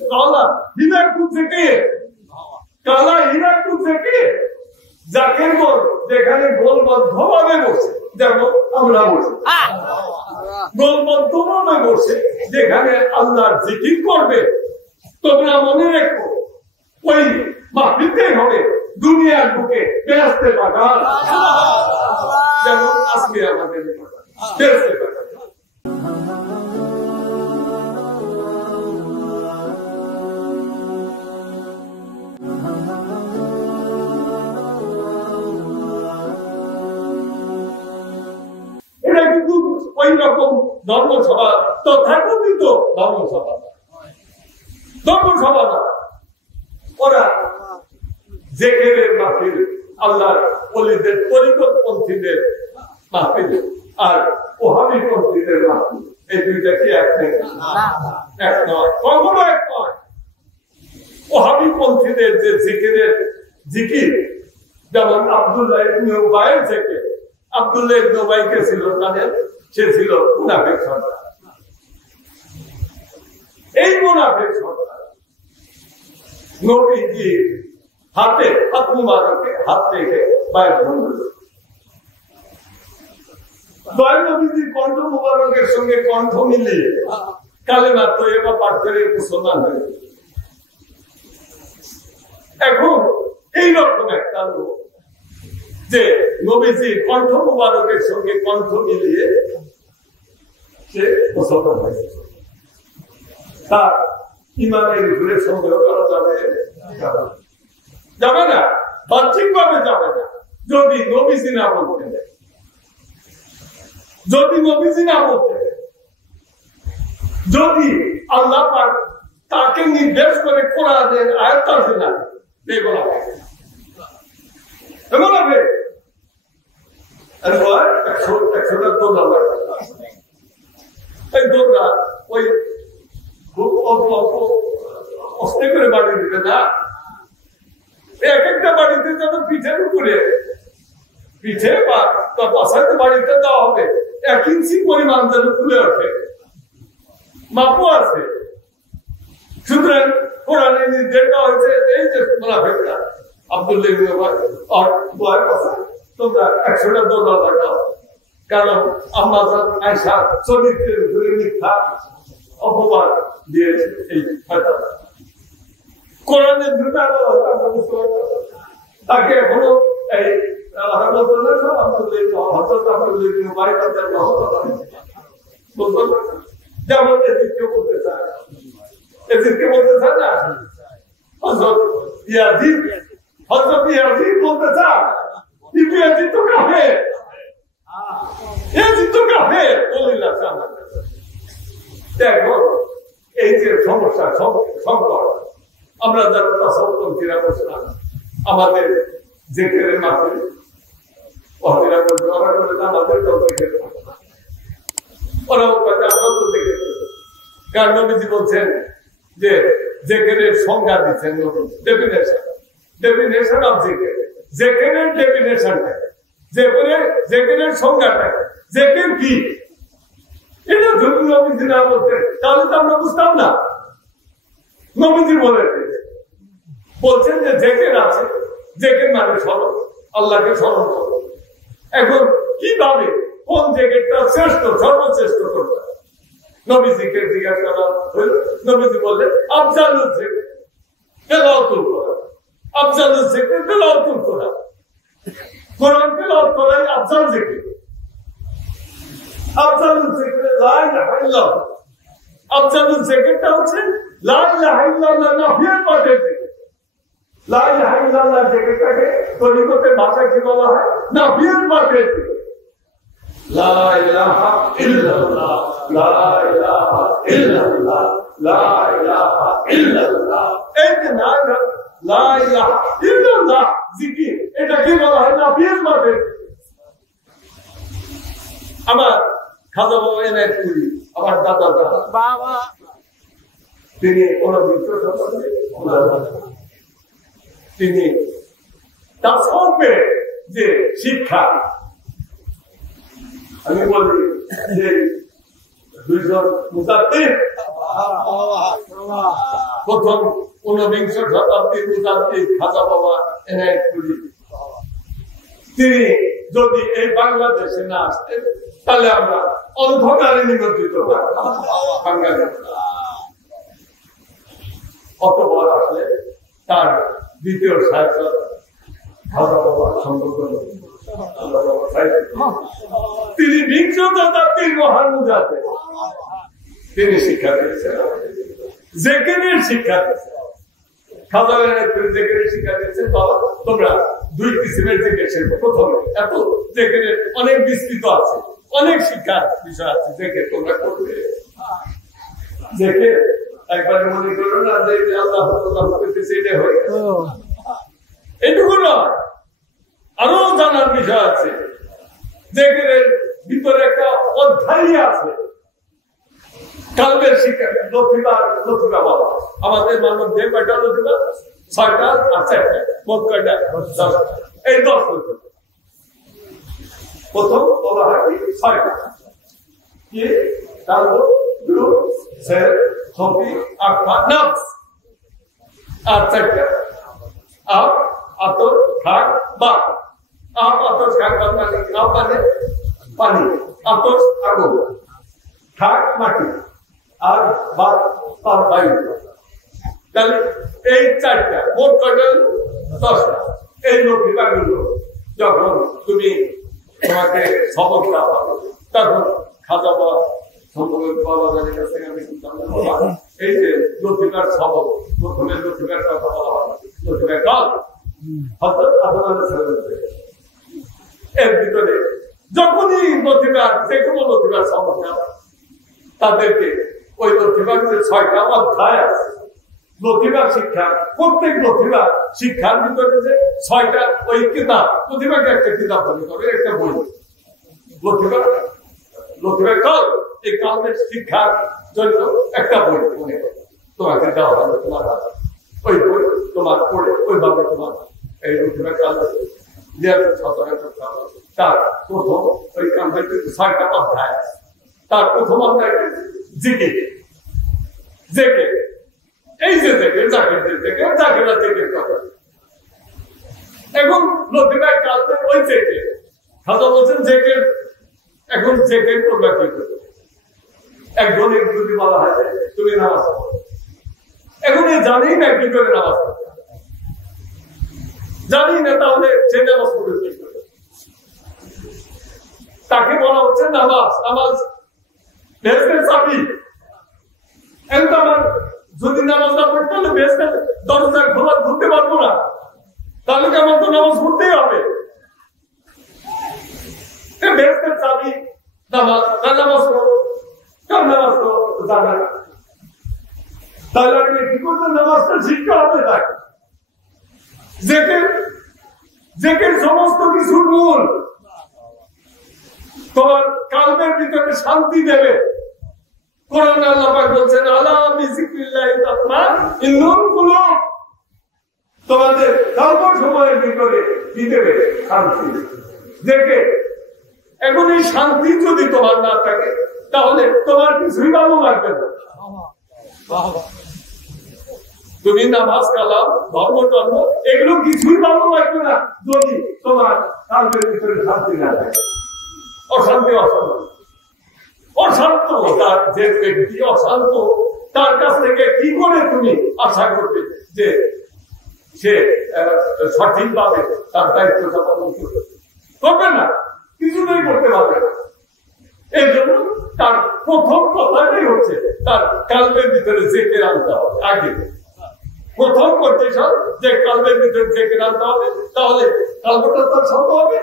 কালা হীরাকুদ থেকে কালা হীরাকুদ থেকে জাকের গোল যেখানে গোলবদ্ধ ভাবে বসে, যেমন আমরা বসে গোলবদ্ধ ভাবে বসে যেখানে আল্লাহর জিকির করবে, তোমরা মনে রেখো ওই মাহফিলটাই হবে দুনিয়ার বুকে বেহেশতে বাগান, যেমন আজকে আমাদের বেহেশতে বাগান। এটা কিন্তু ওই রকম ধর্মসভা, তথাকথিত ধর্মসভা না, ওরা জিকিরের মাহফিল, আল্লাহর ওলিদের তরিকতপন্থীদের মাহফিল আর ওহাবীপন্থীদের মাহফিল, এই দুইটা কি এক নয়, কখনো এক নয়। ওহাবীপন্থীদের যে জিকির, যেমন আব্দুল্লাহ ইবনে উবাইয়ের জিকির, আব্দুল্লাহ ইবনে উবাই কে ছিল জানেন? সে ছিল মুনাফিক সর্দার। এই মুনাফিক সর্দার নবীজির হাতে হাত মুবারকে হাত রেখে বায়াত করল। দয়াল নবীজির কণ্ঠ মুবারকের সঙ্গে কণ্ঠ মিলিয়ে কালেমা তয়্যিবা পাঠ করে মুসলমান হয়ে গেল। এখন এইরকম একটা লোক যে নবীজির কণ্ঠ মুবারকের সঙ্গে কণ্ঠ মিলিয়ে সে মুসলমান হয়েছে, তার ইমানের উপরে সন্দেহ করা যাবে না, বাহ্যিক ভাবে যাবে না। যদি নবীজি না বলতে, যদি আল্লাহ পাক তাকে নির্দেশ করে কোরআনের আয়াত তাফসীর না এগুলো হবে, এই দৌড়া ওই খুব অল্প অল্প অস্তে করে বাড়ি দিবে না, এক একটা বাড়িতে যেন পিঠের উপরে পিঠে বা পাশাতে বাড়িতে দেওয়া হবে 1 ইঞ্চি পরিমাণ যেন তুলে ওঠে, মাপও আছে। সুতরাং কোরআনের নির্দেশ দেওয়া হয়েছে এই যে মুনাফিকরা আব্দুল্লাহ ইবনে উবাই তোমরা 100টা দৌড়া লাগাও, কারণ আম্মা জান আয়েশা চরিত্রের উপরে মিথ্যা অপবাদ দিয়েছে। এই কোরআনের তাকে এখনো এই যেমন এদিকে বলতে চায় না, হযরত ইয়াজিদ বলতে চায় ইয়াজিদ তো কাফের, দেখো এই যে সমস্যা সংকট, আমরা যারা তাসাউফপন্থীরা বসলাম আমাদের জিকিরের মাহফিল ওহাবীরা বলতে আমাদের ওরাও আমরা তো দেখে, কারণ নবীজি বলছেন যে জিকিরের সংজ্ঞা দিচ্ছেন, ডেফিনেশন অফ জিকির, জিকিরের ডেফিনেশনটা, জিকিরের সংজ্ঞাটা, জিকির কি এটা যদি নবীজি না বলতেন তাহলে তো আমরা বুঝতাম না। নবীজি বলছেন যে জিকির আছে, জিকির মানে স্মরণ, আল্লাহকে স্মরণ করো। এখন কিভাবে কোন জিকিরটা শ্রেষ্ঠ, সর্বশ্রেষ্ঠ করবে নবীজিকে জিজ্ঞাসা করা হইল। নবীজি বললেন আফজালুল জিকির তেলাওয়াতুল কোরআন, আফজালুল জিকির তেলাওয়াতুল কোরআন, কোরআন তেলাওয়াত করাই আফজাল জিকির। আফজালুল জিকির লা ইলাহা ইল্লাল্লাহ, আফজালুল জিকিরটা হচ্ছে লা ইলাহা ইল্লাল্লাহ নাফিয়ার পাঠের জিকির। লা ইলাহা ইল্লাল্লাহ জিকিরটাকে তরিকতের ভাষায় কি বলা হয়? নাফিয়ার পাঠের জিকির। লা ইলাহা ইল্লাল্লাহ, লা ইলাহা ইল্লাল্লাহ, লা ইলাহা ইল্লাল্লাহ, এই যে লা ইলাহা ইল্লাল্লাহ জিকির, এটা কি বলা হয়? নাফিয়ার পাঠের জিকির। আমার খাজা বাবা এনায়েতপুরী, আমার দাদা বাবা, তিনি তিনি তাসাউফের যে শিক্ষা, আমি বলি যে 2 জন মুজাদ্দিদ প্রথম 19 শতাব্দীর মুজাদ্দিদ খাজা বাবা এনায়েতপুরী, তিনি যদি এই বাংলাদেশে না আসতেন তাহলে আমরা অন্ধকারে নিমন্ত্রিত বাঙালি। অতবার আসলে তার দ্বিতীয় সাহিত্য খাজা বাবা সম্পর্ক, তিনি 20 শতাব্দীর মহান মুজাদ্দিদ, তিনি শিক্ষা দিয়েছেন, জেকেরের শিক্ষা দিয়েছেন। খাজা জেকেরের শিক্ষা দিয়েছেন। বাবা তোমরা 2 কিসিমের জেকের শিখবো। প্রথমে এত জেকেরের অনেক বিস্তৃত আছে, অনেক শিক্ষার বিষয় আছে, জেকের তোমরা করবে। জেকের একবারে মনে করো না যে আল্লাহ করতেছে এটাই হয়ে গেছে, এটুকু নয়, আরো জানার বিষয় আছে। জেকেরের ভিতরে একটা অধ্যায় আছে কালবের শিক্ষা, লতিফা বাবা। আমাদের মানব দেহ কয়টা লতিফা? 6টা আর 4টা, মোট কয়টা? 10। এই 10 লতিফা। প্রথম বলা হয় 6টা কি? কালব, রূপ, সের, খফি, আকফা, নফস। আর 4টা আপ, আতর, খাক, বাক। আপ, আতর, খাক, বাক মানে আপ মানে পানি, আতর আগুন, খাক মাটি, আর বাক তার বায়ু। তাহলে এই 4টা মোট কয়টা? 10টা। এই লতিফাগুলো যখন তুমি তোমাকে সবকটা পাবে, তখন খাজা বাবা সম্পর্কে বাবা জানের কাছ থেকে আমি শুনতাম, এই যে লতিফার সবক, প্রথমে লতিফার কথা বলা হয়, লতিফার কাল এর ভিতরে যখনই লতিফার যে কোনো লতিফার সবক তাদেরকে ওই লতিফার 6টা অধ্যায় আছে। লতিফার শিক্ষা, প্রত্যেক লতিফার শিক্ষার ভিতরে যে 6টা ওই কিতাব, লতিফাকে একটা কিতাব মনে করে, একটা বই। লতিফার কাল, এই কালের শিক্ষার জন্য একটা বই মনে করে তোমাকে দেওয়া হবে, তোমার ওই বই তোমার পড়ে ওইভাবে তোমার এই লতিফার কাল তার প্রথম ওই কালের 6টা অধ্যায় আছে। তার প্রথম অধ্যায় জিকির, জেকের। এই যে জেকের, জাকের জেকের, জাকেরা জেকের কথা। এখন লতিফার কালবে ওই জেকের খাজা বলছেন জেকের। এখন জেকের করবা কি করে? একজন যদি বলা হয় তুমি নামাজ পড়ো, এখন জানি না কি করে নামাজ পড়তে, জানি না, তাহলে সে নামাজ পড়বে কি করে? তাকে বলা হচ্ছে নামাজ, নামাজ বেহেশতের চাবি। এখন তো আমার যদি নামাজ না পড়তে হলে বেহেশতের দরজা খোলা ধরতে পারবো না, তাহলে কি আমার তো নামাজ পড়তেই হবে। বেহেশতের চাবি নামাজ, নামাজ পড়ো, কার নামাজ পড়ো জানা না, তাহলে আমি কি করতে নামাজটা শিখতে হবে। তাকে জেকের সমস্ত কিছুর মূল তোমার কালবের ভিতরে শান্তি দেবে। কোরআন আল্লাহ পাক বলছেন আলা বিযিকরিল্লাহি তাতমাইন্নুল কুলুব, তোমাদের স্বল্প সময়ের ভিতরে দিবে শান্তি। দেখে এখন এই শান্তি যদি তোমার না থাকে তাহলে তোমার কিছুই ভালো লাগবে না। তুমি নামাজ, কালাম, ধর্ম টর্ম এগুলো কিছুই ভালো লাগবে না যদি তোমার কালবের ভিতরে শান্তি না থাকে। অশান্তি, অশান্ত তার যে ব্যক্তি অশান্ত, তার কাছ থেকে কি করে তুমি আশা করবে যে সে সঠিকভাবে তার দায়িত্বটা পালন করবে না? কিছুতেই করতে পারবে না। এই জন্য তার প্রথম কথাটাই হচ্ছে তার কালবের ভিতরে জেকের আনতে হবে। আগে প্রথম করতে যে কালবের ভিতরে জেকের আনতে হবে, তাহলে কালবটা তার শান্ত হবে।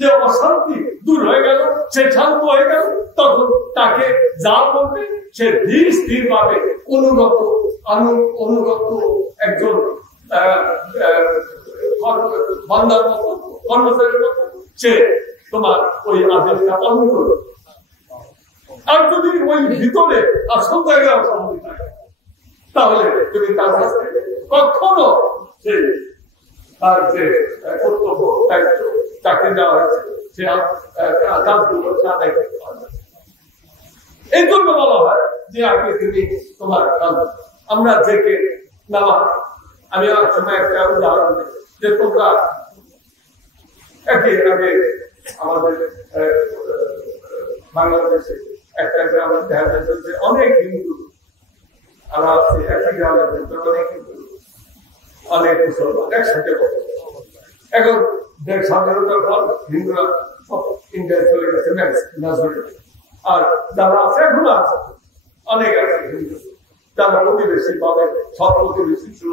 যে অশান্তি দূর হয়ে গেল, সে শান্ত হয়ে গেল, তখন তাকে যা বলবে সে ধীর স্থির ভাবে অনুগত একজন বান্দার মতো, কর্মচারীর মতো সে তোমার ওই আদেশটা পালন করবে। আর যদি ওই ভিতরে আসল জায়গায় অশান্তি থাকে তাহলে তুমি তার কাছ থেকে কখনো সেই তার যে কর্তব্য দায়িত্ব চাকরি দেওয়া হয়েছে সে কাজগুলো আদায় করতে পারবে। এই জন্য বলা হয় যে আগে তুমি তোমার কাজ আমরা থেকে নামাজ, আমি অনেক সময় একটা উদাহরণ দিই যে তোমরা একই আগে আমাদের বাংলাদেশে একটা গ্রামের দেখা যাচ্ছে যে অনেক হিন্দু আমরা আছি, একই গ্রামের ভিতরে অনেক হিন্দু অনেক মুসলমান একসাথে বসে। এখন দেখ স্বাধীনতার পর হিন্দুরা সব ইন্ডিয়ায় চলে গেছে মেজরিটি, আর যারা আছে এখনো আছে অনেক আছে হিন্দু যারা প্রতিবেশী পাবে, সব প্রতিবেশী ছিল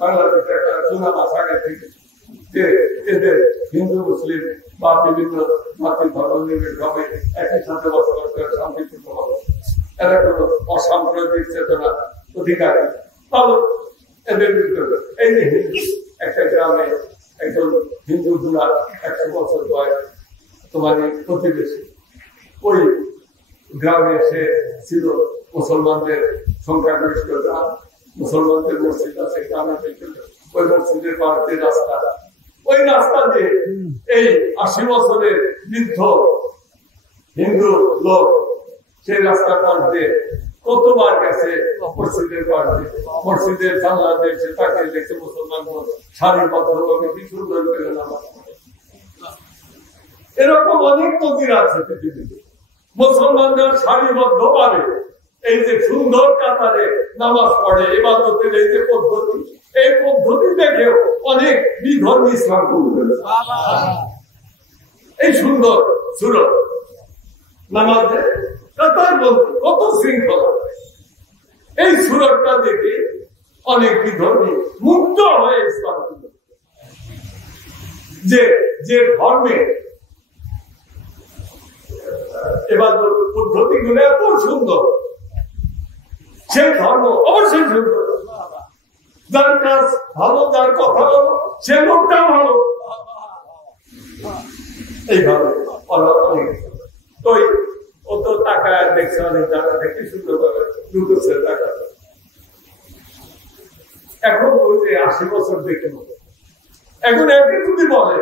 বাংলাদেশের একটা সুনামাস আগে থেকে যে এদের হিন্দু মুসলিম বা বিভিন্ন জাতি ধর্ম নির্বিশেষে একই সাথে বসবাস করে শান্তিপূর্ণ হবে, এরা কোনো অসাম্প্রদায়িক চেতনা অধিকারী ভালো এদের ভিতরে। এই যে হিন্দু একটা গ্রামে একজন হিন্দু গুলা 100 বছর বয়স তোমার প্রতিবেশী, ওই গ্রামে এসে ছিল মুসলমানদের সংখ্যাগরিষ্ঠ গ্রাম, মুসলমানদের মসজিদ আছে গ্রামের ভিতরে, ওই মসজিদের পাশে রাস্তা, ওই রাস্তা দিয়ে এই 80 বছরের বৃদ্ধ হিন্দু লোক সেই রাস্তার পাশ দিয়ে কতবার গেছে মসজিদের পাশ দিয়ে, মসজিদের জানলা দেখছে, তাকে দেখছে মুসলমান সারিবদ্ধভাবে কি সুন্দর করে নামাজ পড়ে। এরকম অনেক নজির আছে পৃথিবীতে, মুসলমানদের সারিবদ্ধ ভাবে এই যে সুন্দর কাতারে নামাজ পড়ে, ইবাদতের এই যে পদ্ধতি, এই পদ্ধতি দেখেও অনেক বিধর্মী ইসলাম এই সুন্দর সুরত নামাজে কাতার বলতে কত শৃঙ্খলা, এই সুরতটা দেখে অনেক বিধর্মী মুক্ত হয়ে ইসলাম যে যে ধর্মে এবার পদ্ধতি গুলো এত সুন্দর, সেই ধর্ম অবশ্যই সুন্দর, যার কাজ ভালো, যার কথা ভালো, সে লোকটা ভালো, এইভাবে অত টাকা দেখছে অনেক জায়গা থেকে সুন্দর করে ঢুকেছে টাকা। এখন বলছে 80 বছর দেখে এখন একে যদি বলে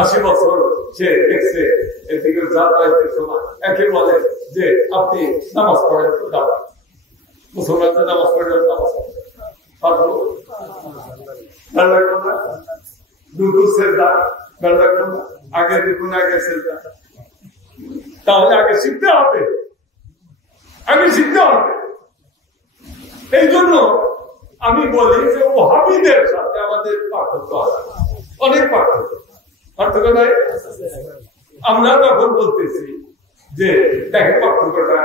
80 বছর সে দেখছে এদিকে যাতায়াতের সময় একে বলে যে আপনি নামাজ পড়েন তো দাঁড়ান, মুসলমানদের নামাজ পড়েন, নামাজ আগে দেখুন, আগে তাহলে আগে শিখতে হবে, আগে শিখতে হবে। এই জন্য আমি বলি যে ওহাবীদের সাথে আমাদের পার্থক্য আছে, অনেক পার্থক্য নাই। আমরা যখন বলতেছি যে দেখে পার্থক্যটা,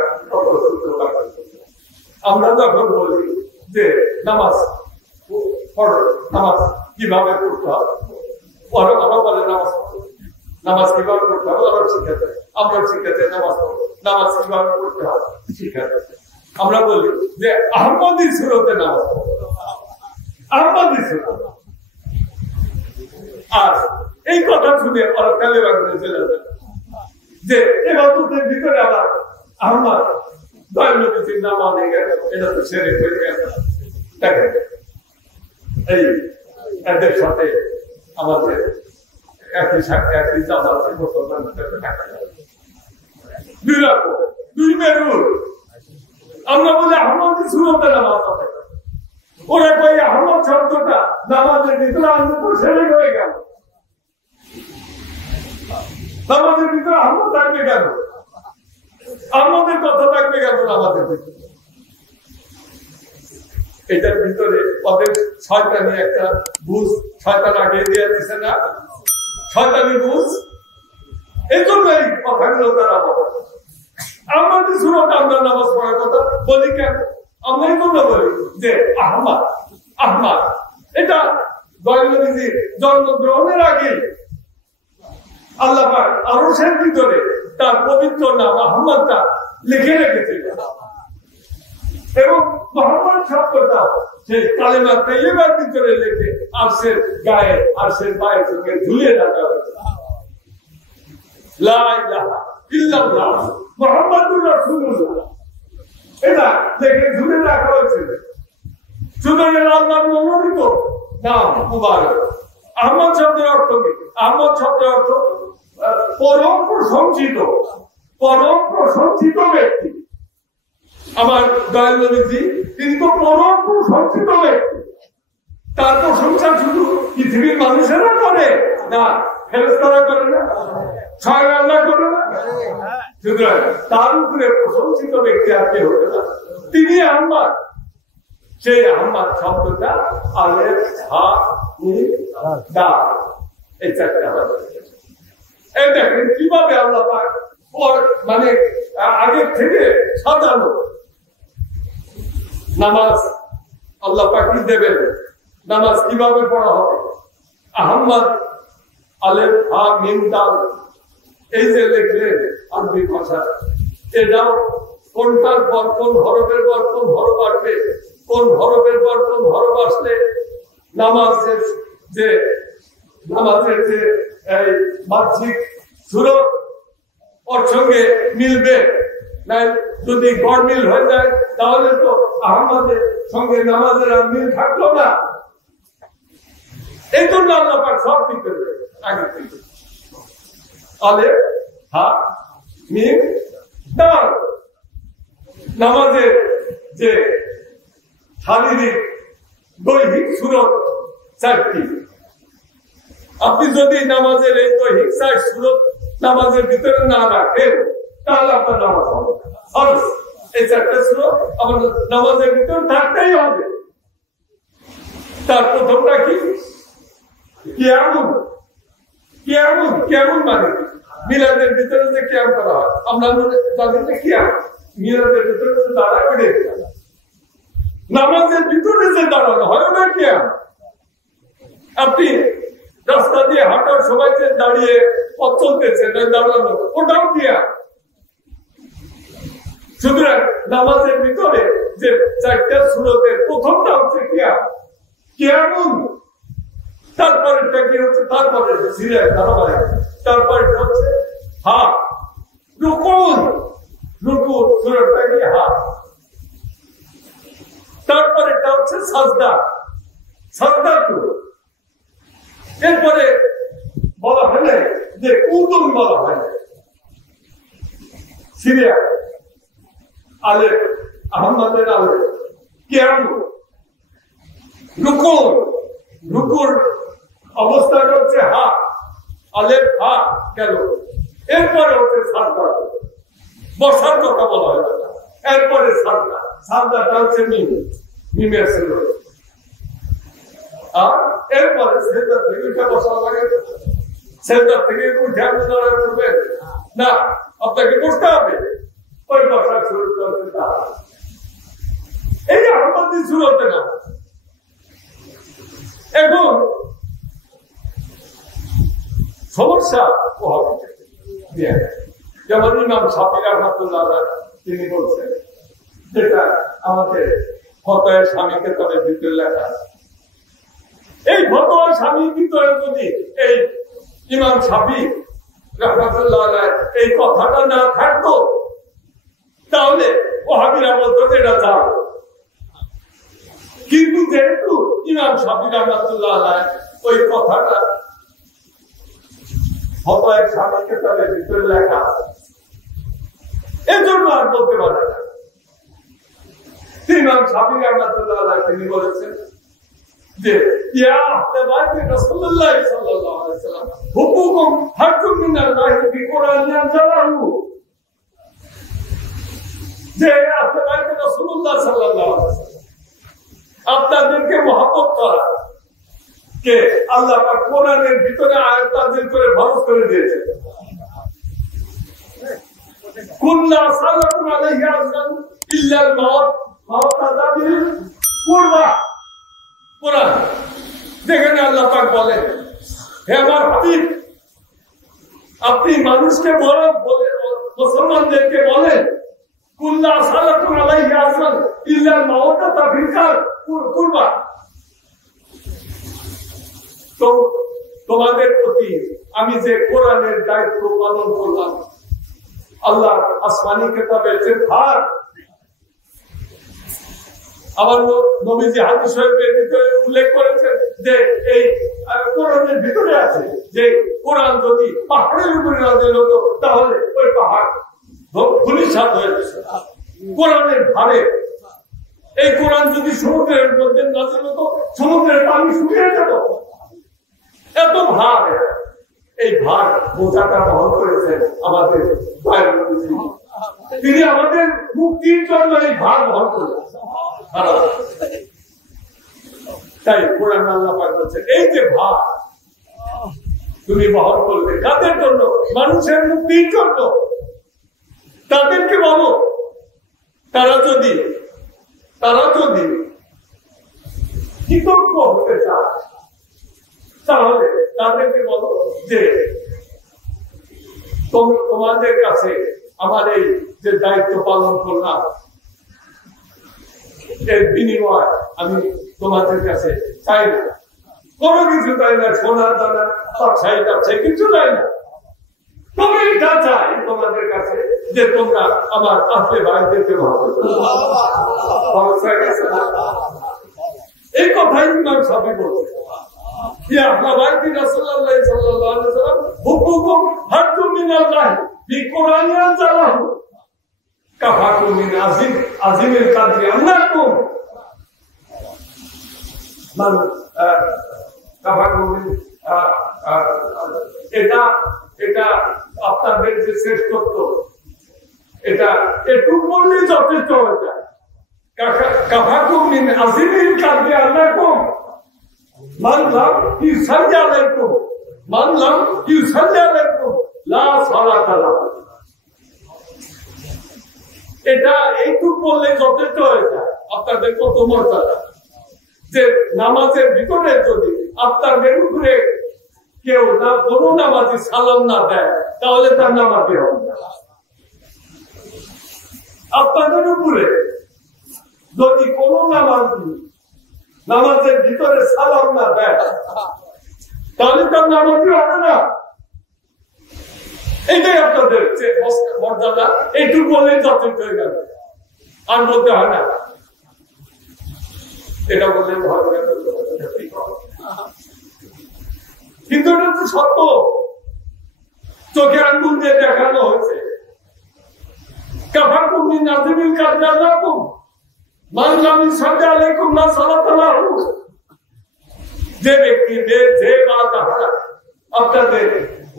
আমরা যখন বলি যে নামাজ কিভাবে পড়তে হবে, ওরা বলে নামাজ কিভাবে পড়তে হবে ওরা শিখাতে, আমরা শিখাতে নামাজ কিভাবে পড়তে হবে শিখাতে। আমরা বলি যে আহমদী সুরতে নামাজ পড়তে, আহমদী সুরত। আর এই কথা শুনে ওরা তালেবান চলে যাবে যে এবাদতের ভিতরে আবার আহমদ দয়ালুর নামাজ এটা তো সেরে হয়ে গেছে। দেখেন এই এদের সাথে আমাদের একই সাথে একই জামাতে মুসলমান দুই রকম, দুই মেরুর। আমরা বলি আহমদী সুরতে নামাজ হবে, ওরা কই আহমদ শব্দটা নামাজের ভিতরে আনতে তো সেরে হয়ে গেল, নামাজের ভিতরে আহমদ থাকবে কেন, আহমদের কথা থাকবে কেন নামাজের ভিতরে? এটার ভিতরে ওদের শয়তানি একটা বুঝ শয়তান আগে দিয়ে দিচ্ছে না, শয়তানি বুঝ। এই জন্য এই কথাগুলো তারা বলে আমাদের সুরত আমরা নামাজ পড়ার কথা বলি কেন? আমরা এই জন্য বলি যে আহমদ এটা দয়ালুজির জন্মগ্রহণের আগে আল্লাহ পাক আরশের ভিতরে তার পবিত্র নাম আহমদটা লিখে রেখেছিল এবং মোহাম্মদ শব্দটা সেই কালেমা তাইয়্যিবার ভিতরে লিখে আরশের গায়ে আরশের পায়ের সঙ্গে ঝুলিয়ে রাখা হয়েছে। লা ইলাহা ইল্লাল্লাহ মুহাম্মাদুর রাসূলুল্লাহ এটা লিখে ঝুলিয়ে রাখা হয়েছে। সুতরাং আল্লাহর মনোনীত নাম মুবারক। আহমদ শব্দের অর্থ কি? আহমদ শব্দের অর্থ পরম প্রশংসিত ব্যক্তি। আমার দয়াল নবীজি তিনি তো পরম প্রশংসিত ব্যক্তি। তার প্রশংসা শুধু পৃথিবীর মানুষেরা করে না, ফেরেশতারা করে না, স্বয়ং আল্লাহ করে না। সুতরাং তার উপরে প্রশংসিত ব্যক্তি আর কে হতে না, তিনি আহমদ। সেই আহমদ শব্দটা আলেফ হা মিম দাল এই চারটে আলাদা। এই দেখেন কিভাবে আল্লাহ পাক মানে আগের থেকে সাজানো নামাজ আল্লাহ পাক কি দেবেন, নামাজ কিভাবে পড়া হবে। আহমদ আলেফ হা মিম দাল এই যে লিখলেন আরবি ভাষা, এটাও কোনটার পর কোন হরফের পর কোন হরফ আসবে, কোন হরফের পর কোন হরফ আসলে নামাজের যে বাহ্যিক সুরত ওর সঙ্গে মিলবে না। যদি গড়মিল হয়ে যায় তাহলে তো আহমদের সঙ্গে নামাজের আর মিল থাকলো না। এই জন্য আল্লাহ পাক সব ঠিক করবে আগে থেকে। আলেফ হা মিম দাল নামাজের যে শারীরিক দৈহিক সুরত চারটি। আপনি যদি নামাজের এই দৈহিক চার সুরত নামাজের ভিতরে না রাখেন তাহলে আপনার নামাজ হবে। এই চারটা সুরত আমাদের নামাজের ভিতরে থাকতেই হবে। তার প্রথমটা কি? কেমন কেমন কেমন মানে মিলাদের ভিতরে যে ক্যাম করা হয়, আমরা তাদের যে ক্যাম মিলাদের ভিতরে যে দাঁড়া করে নামাজের ভিতরে যে দাঁড়ানো হয় না ক্যাম। আপনি রাস্তা দিয়ে হাঁটার সময় যে দাঁড়িয়ে পথ চলতেছে দাঁড়ানো, ওটাও ক্যাম। সুতরাং নামাজের ভিতরে যে চারটা সুরতের প্রথমটা হচ্ছে ক্যাম, কেমন। তারপরেরটা কি হচ্ছে, তারপরে তারপরে হচ্ছে হা রুকুন, রুকু সুরতটা কি হা। তারপরেটা হচ্ছে সাজদা, সাজদা টু। এরপরে বলা হয় না যে উদুন বলা হয় না, সিরিয়া আলে আহমদের আলে কেমন রুকুন, রুকুর অবস্থাটা হচ্ছে হা আলেফ হা গেল। এরপরে হচ্ছে সাজদা, বসার কথা বলা হয় না। এরপরে সাজদা, সাজদাটা হচ্ছে মিম, মিমের ছিল। আর এরপরে সেজদা থেকে উঠে বসা লাগে, সেজদা থেকে উঠে আপনি দাঁড়ায় করবেন না, আপনাকে বসতে হবে। ওই বসার শুরু করতে এই আহমদের শুরু হতে না। এখন সমস্যা যেমন ইমাম শাফি রাহমাতুল্লাহ তিনি বলছেন, যেটা আমাদের ফতোয়া স্বামীকে তবে ভিতরে লেখা। এই ফতোয়া স্বামীর ভিতরে যদি এই ইমাম শাফি রাহমাতুল্লাহ এই কথাটা না থাকতো তাহলে ওহাবীরা বলতো যে এটা জাল। কিন্তু যেহেতু ইমাম শাফি রাহমাতুল্লাহ ওই কথাটা ফতোয়া স্বামীকে তবে ভিতরে লেখা, এজন্য আর বলতে পারে না। ইমাম শাফি রাহমাতুল্লাহ তিনি বলেছেন যে ইয়া আহলে বাইত রাসূলুল্লাহ সাল্লাল্লাহু আলাইহি ওয়াসাল্লাম হুকুকুম হাকুম মিনাল্লাহি বিকুরআনি আনজালাহু, যে আহলে বাইত রাসূলুল্লাহ সাল্লাল্লাহু আলাইহি ওয়াসাল্লাম আপনাদেরকে মহব্বত করা কে আল্লাহ পাক কোরআনের ভিতরে আয়াত নাযিল করে ফরজ করে দিয়েছেন। কুল্লা সালাতুন আলাইহি আযরান ইল্লাল মাউত, মাউত আযাবিল কুরবা। কোরআন যেখানে আল্লাহ পাক বলেন, হে আমার হাবিব আপনি মানুষকে বলেন, মুসলমানদেরকে বলেন কুল্লা সালাতুন আলাইহি আযরান ইল্লাল মাউত আযাবিল কুরবা। তো তোমাদের প্রতি আমি যে কোরআনের দায়িত্ব পালন করলাম, আল্লাহ আসমানি কিতাবের যে ভার, আবার নবীজি হাদিস শরীফের ভিতরে উল্লেখ করেছেন যে এই কোরআনের ভিতরে আছে যে কোরআন যদি পাহাড়ের উপরে নাযিল হতো তাহলে ওই পাহাড় ধূলিসাৎ হয়ে যেত। কোরআনের ভারে। এই কোরআন যদি সমুদ্রের মধ্যে নাজিল হতো, সমুদ্রের পানি শুকিয়ে যেত। এত ভার, এই ভার বোঝাটা বহন করেছেন আমাদের তিনি আমাদের মুক্তির জন্য এই ভার বহন করেছেন। তাই কোরআন আল্লাহ পাক বলছেন, এই যে ভার তুমি বহন করবে কাদের জন্য? মানুষের মুক্তির জন্য। তাদেরকে বলো, তারা যদি কৃতজ্ঞ হতে চায় তাহলে তাদেরকে বলো যে তোমাদের কাছে আমার এই যে দায়িত্ব পালন করলাম, এর বিনিময় আমি তোমাদের কাছে চাই না, কোনো কিছু চাই না, সোনা দানা ব্যবসায়ী কিছু চাই না। তবে এটা চাই তোমাদের কাছে যে তোমরা আমার আসলে ভাইদেরকে ভালো। এই কথাই ইমাম শাফি বলছে, এটা আপনাদের যে শ্রেষ্ঠত্ব, এটা একটু বললেই যথেষ্ট হয়ে যায়। কাফাকুম মিন আজিমিল কাদরি আল্লাকুম মানলাম ইউসাল্লি আলাইকুম, মানলাম ইউসাল্লি আলাইকুম লা সালাতা লাহু। এটা একটু বললে যথেষ্ট হয়ে যায়। আপনাদের কত মর্যাদা যে নামাজের ভিতরে যদি আপনাদের উপরে কেউ না কোনো নামাজি সালাম না দেয় তাহলে তার নামাজি হবে না। আপনাদের উপরে যদি কোনো নামাজের ভিতরে সালাম না দেয় তাহলে তার নামাজি হবে না। এটাই আপনাদের মর্যাদা, এইটুকু বললেই যথেষ্ট হয়ে গেল, আর বলতে হয় না। এটা বললে কিন্তু এটা তো সত্য, চোখে আঙ্গুল দিয়ে দেখানো হয়েছে। কাফারকুম মিন আজিমিল কাদরি আলাইকুম মান লাম ইউসাল্লি আলাইকুম লা সালাতা লাহু। যে ব্যক্তি যে বা তাহারা আপনাদের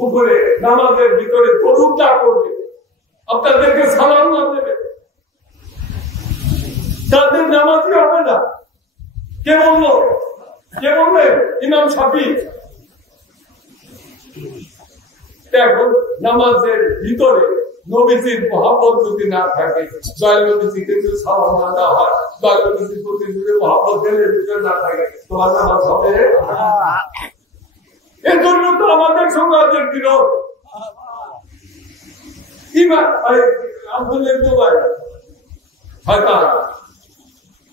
উপরে নামাজের ভিতরে দরুদ না করবে, আপনাদেরকে সালাম না দেবে, তাদের নামাজই হবে না। কে বললো? কে বললেন? ইমাম শাফি। এখন নামাজের ভিতরে নবীজির মহব্বত যদি না থাকে, দয়াল নবীজিকে যদি সালাম না দেওয়া হয়, দয়াল নবীজির প্রতি যদি মহব্বত দিলের ভিতরে না থাকে, তোমার নামাজ হবে? এর জন্য তো আমাদের সঙ্গে আমাদের বিরোধ।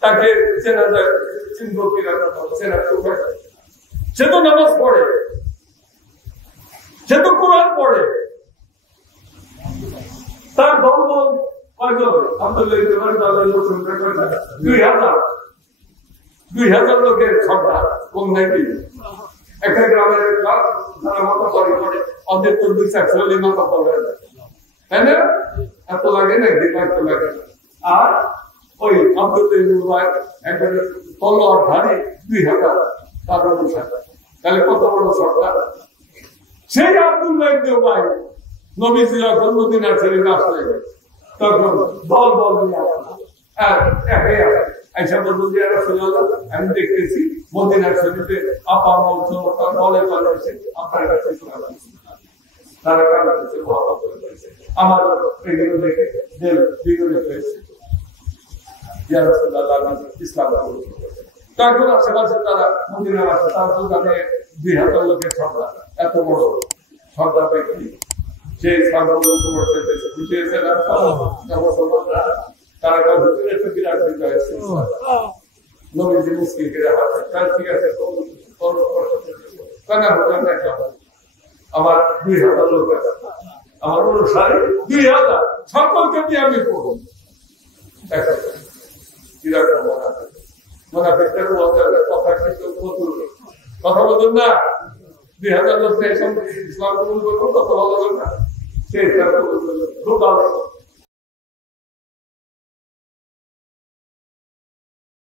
তাকে চেনা যায়, চিনব কিনা চেনা, সে তো নামাজ পড়ে, সে তো কোরআন পড়ে, তার দল আলহামদুলিল্লাহ 2000 লোকের সরকার কোন নাকি একটা গ্রামের মতো করে অর্ধেক তো 240 মতো পড়ে, তাই না? এত লাগে না, এত লাগে। আর ওই আব্দুল্লাহ একবার তলোয়ার ধারে 2000 তার অনুসার, তাহলে কত বড় সরকার। সেই আব্দুল্লাহ ভাই নবীজি যখন মদিনার ছেড়ে আসলে তখন দল নিয়ে আমি দেখতেছি মদিনার শরীফে আপা বলে পালাইছে, আপনার কাছে তারা কাছে আমার এগুলো দেখে বিগড়ে হয়েছে ইসলাম। তখন আশেপাশে তারা মদিনার আসে, তারা তো জানে 2000 লোকের সর্দার, এত বড় সর্দার ব্যক্তি, সেই নবীজি মুশকিল করে হাতে ঠিক আছে আমার 2000 লোক আছে, আমার অনুসারে 2000 সকলকে দিয়ে আমি করবো। কথা বলুন না, 2000 লোক ইসলাম কবুল করবো, কত ভালো না, সেই